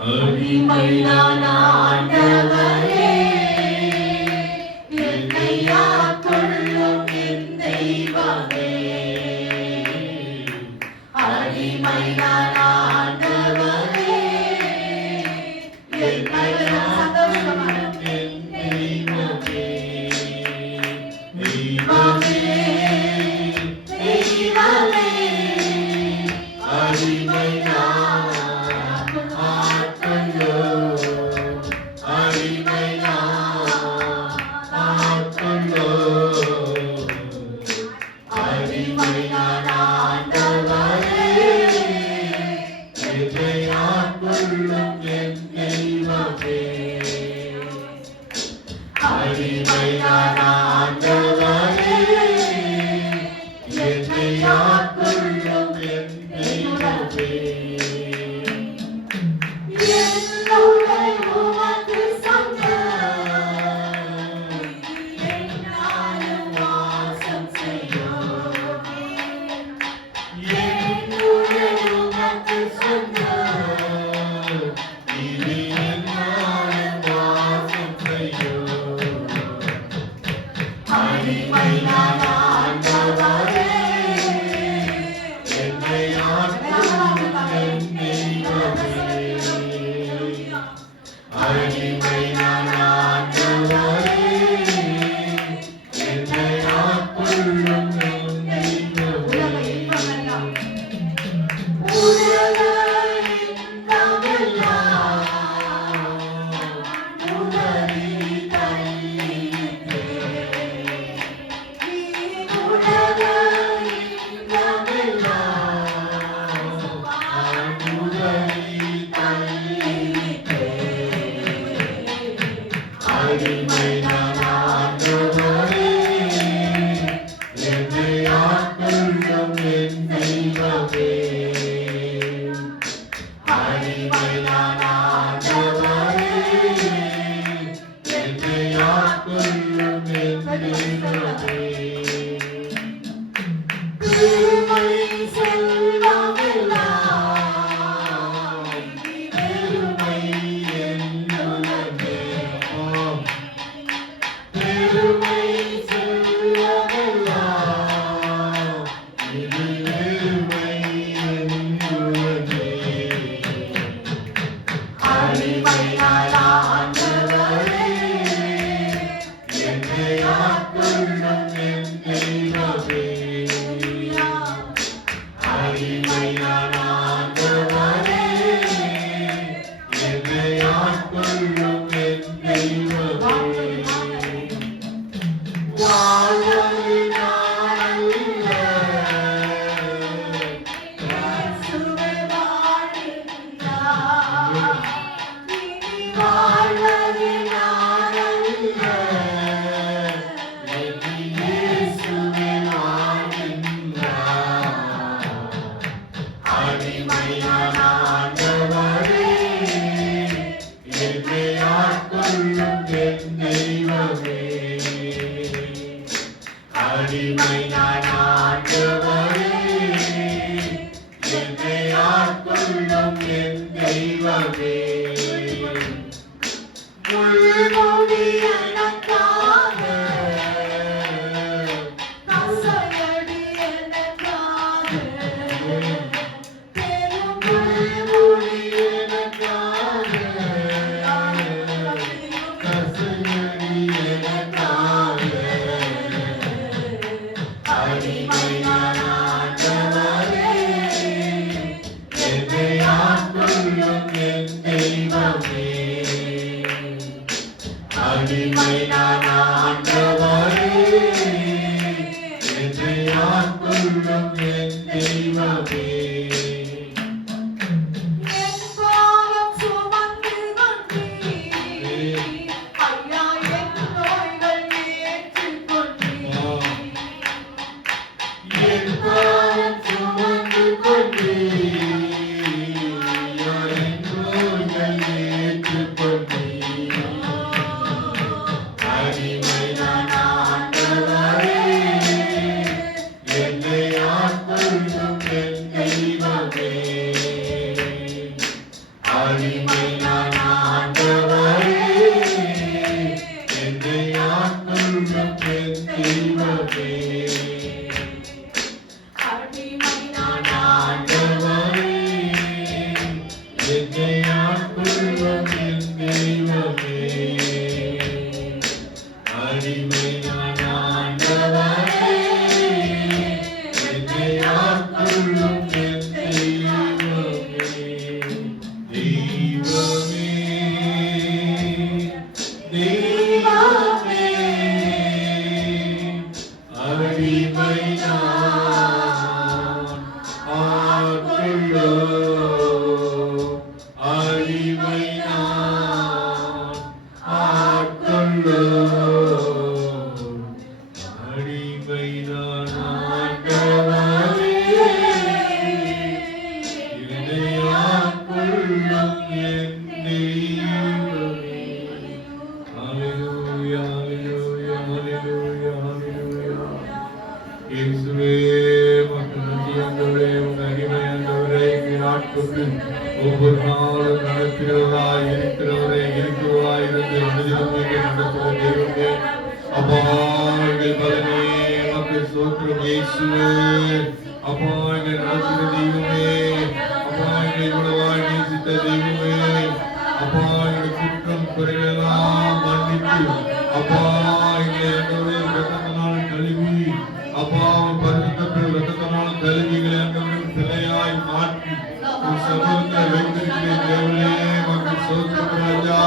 அடிமைதான் ஆண்டவரே, என்னை ஆட்கொள்ளும் என் தெய்வமே. அடிமைதான் ஆண்டவரே, என்னை ஆட்கொள்ளும் என் தெய்வமே. தெய்வமே, தெய்வமே, அடிமைதான் தெய்வம் அடிமை நான் ஆண்டவரே, என்னை ஆட்கொள்ளும் என் தெய்வமே. அடிமை நான் ஆண்டவரே, என்னை ஆட்கொள்ளும் என் தெய்வமே. அடிமை நான் ஆண்டவரே, என்னை ஆட்கொள்ளும் என் தெய்வமே. தெய்வமே, தெய்வமே, அடிமை நான் ஆட்கொள்ளும், அடிமை நான் ஆட்கொள்ளும், அடிமை நான் ஆண்டவரே, என்னை ஆட்கொள்ளும் என் தெய்வமே. ஹல்லேலூயா, ஹல்லேலூயா, ஹல்லேலூயா, ஹல்லேலூயா. இயேசுவே, உமக்கு நன்றி ஆண்டவரே. உங்க அடிமை ஆண்டவரே, எங்களை ஆட்கொண்டு ஒவ்வொரு நாளும் நடத்துகிறவராய் இருக்கிறவராய் இருந்து அனுதினமும் எங்களை நடத்துகிற தெய்வமே. அப்பா, எங்கள் பலனே உமக்கு ஸ்தோத்திரம் இயேசுவே. அப்பா, எங்களை நடத்துகிற தெய்வமே. அப்பா, எங்களை இவ்வளவாய் நேசித்த தெய்வமே. அப்பா, எங்களுடைய குற்றம் குறைகளெல்லாம் மன்னித்து அப்பா எங்களை ஆண்டவரே இரத்தத்தினால் கழுவி அப்பா பரிசுத்த இரத்தத்தினால் கழுவி எங்களை ஆண்டவரே பிள்ளையாய் மாற்றி சமூகத்தை வைத்திருக்கிற தேவனே மக்கள் ஸ்தோத்திரம் ராஜா.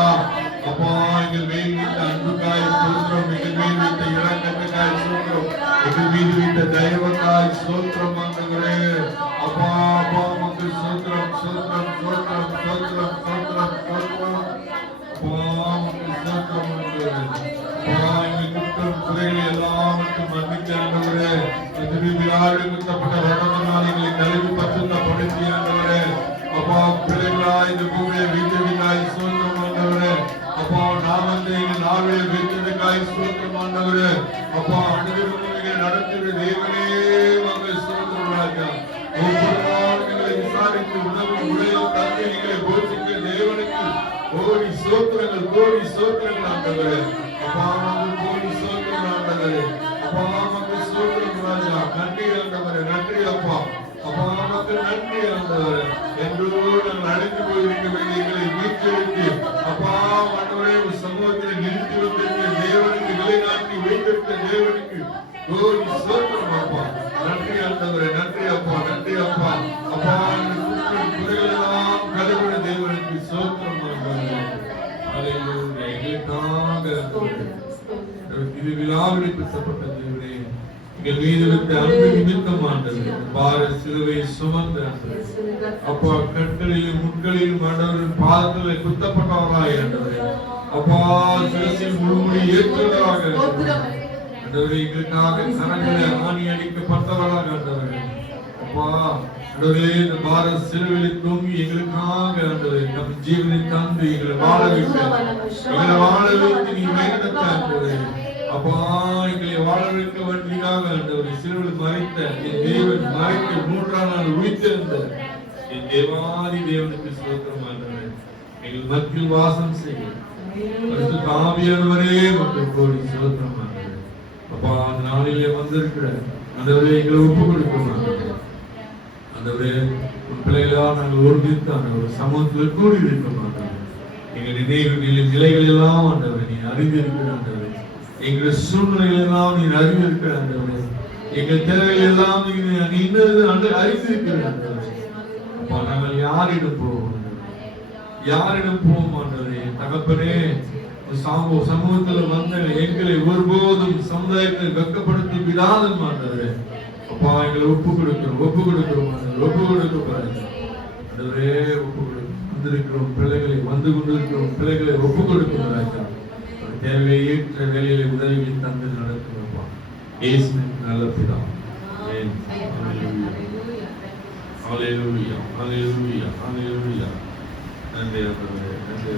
அப்பா, எங்கள் மேல் வைத்த அன்புக்காய் ஸ்தோத்திரம், எங்கள் மேல் வைத்த இரக்கத்துக்காய் ஸ்தோத்திரம், எங்கள் மீது வைத்த தயவுக்காய் ஸ்தோத்திரம் ஆண்டவரே. அப்பா, அப்பா மக்கள் ஸ்தோத்திரம், ஸ்தோத்திரம், ஸ்தோத்திரம், ஸ்தோத்திரம், ஸ்தோத்திரம், ஸ்தோத்திரம். அப்பா, மக்கள் ஸ்தோத்திரம் ஆண்டவரே. அப்பா, எங்கள் குற்றம் குறைகளை எல்லாவற்றையும் மன்னித்து ஆண்டவரே. திருவிழாவில் குத்தப்பட்ட வடமனால் எங்களை கல்வி பரிசுத்தப்படுத்தி ஆண்டவரே. அப்பா, பிள்ளைகளாய் இந்த பூமியை வைத்ததுக்காய் ஸ்தோத்திரம் ஆண்டவரே. அப்பா, நாமத்தை எங்கள் நாவிலே வைத்ததுக்காய் ஸ்தோத்திரம் ஆண்டவரே. அப்பா, அனுதினமும் நடத்துகிற தேவனே மக்கள் ஸ்தோத்திரம் ராஜா. ஒவ்வொரு நாளும் எங்களை விசாரித்து உணவு உடையை தந்து எங்களை போஷிக்கிற தேவனுக்கு கோடி ஸ்தோத்திரங்கள், கோடி ஸ்தோத்திரங்கள் ஆண்டவரே. அப்பா, கோடி ஸ்தோத்திரம் ஆண்டவரே. அப்பா, மக்கள் ஸ்தோத்திரம் ராஜா. நன்றி ஆண்டவரே, நன்றி அப்பா. அப்பா, மக்கள் நன்றி ஆண்டவரே. என்றோடு நாங்கள் அழைத்து போயிருக்க வேண்டிய எங்களை மீட்டெடுத்து அப்பா ஆண்டவரே ஒரு சமூகத்தில் நிறுத்தி வைத்திருக்கிற தேவனுக்கு நிலைநாட்டி வைத்திருக்கிற தேவனுக்கு கோடி ஸ்தோத்திரம் அப்பா. நன்றி ஆண்டவரே, நன்றி அப்பா, நன்றி அப்பா. அப்பா, குறைகளெல்லாம் கழுவிட தேவனுக்கு ஸ்தோத்திரம் ஆண்டவரே. ஹல்லேலூயா. எங்களுக்காக இது விழாவில் பிடிக்கப்பட்ட தேவனே, எங்கள் மீது வைத்த அன்பு நிமித்தம் ஆண்டவரே, பார சிலுவை சுமந்த அப்பா கற்களிலும் முட்களிலும் ஆண்டவரின் பாதத்தில் குத்தப்பட்டவராய் ஆண்டவரே. அப்பா, சிரசில் முழுமுடி ஏற்றுவதாக ஆண்டவரே, எங்களுக்காக கரங்களை ஆணி அடிக்கப்பட்டவராக ஆண்டவரே. அப்பா ஆண்டவரே, இந்த பார சிலுவையில் தூங்கி எங்களுக்காக ஆண்டவரே நம் ஜீவனை தந்து எங்களை வாழ வைத்து நீ மேகத்த ஆண்டவரே. அப்பா, எங்களை வாழ வைக்க வேண்டியதாக ஆண்டவரே சிலுவையில் மறைத்த என் தேவன் மறைத்து மூன்றாம் நாள் உயிர்த்தெழுந்த என் தேவாதி தேவனுக்கு ஸ்தோத்திரம் ஆண்டவரே. எங்கள் மத்தியில் வாசம் செய்யும் பரிசுத்த ஆவியானவரே மக்கள் கோடி ஸ்தோத்திரம் ஆண்டவரே. அப்பா, அந்த நாளிலே வந்திருக்கிற ஆண்டவரே எங்களை ஒப்பு கொடுக்கிறோம் ஆண்டவரே. உன் பிள்ளைகளா நாங்கள் ஒருங்கித்து ஆண்டவரே சமூகத்தில் கூடி இருக்கிறோம் ஆண்டவரே. எங்கள் நிலைகள் எல்லாம் ஆண்டவரே நீ அறிந்திருக்கிற ஆண்டவரே. எங்கள் சூழ்நிலைகள் எல்லாம் நீ அறிந்திருக்கிற ஆண்டவரே. எங்கள் தேவைகள் எல்லாம் நீ இன்னது அறிந்திருக்கிற ஆண்டவரே. அப்பா, நாங்கள் யாரிடம் போவோம், யாரிடம் போவோம் ஆண்டவரே. தகப்பனே, சமூகத்தில் வந்த எங்களை ஒருபோதும் சமுதாயத்தில் வெட்கப்படுத்தி விடாத ஆண்டவரே. அப்பா, எங்களை ஒப்பு கொடுக்கிறோம் ஆண்டவரே. வந்திருக்கிறோம் பிள்ளைகளை வந்து கொண்டிருக்கிறோம் பிள்ளைகளை ஒப்பு கொடுக்கிறோம் ராஜா. தேவையை ஏற்ற வேலைகளை உதவிகளை தந்து நடத்துகிறோம் இயேசுவின் நல்ல பிதாவே. ஆமென். ஹல்லேலூயா, ஹல்லேலூயா, ஹல்லேலூயா. நன்றி ஆண்டவரே, நன்றி.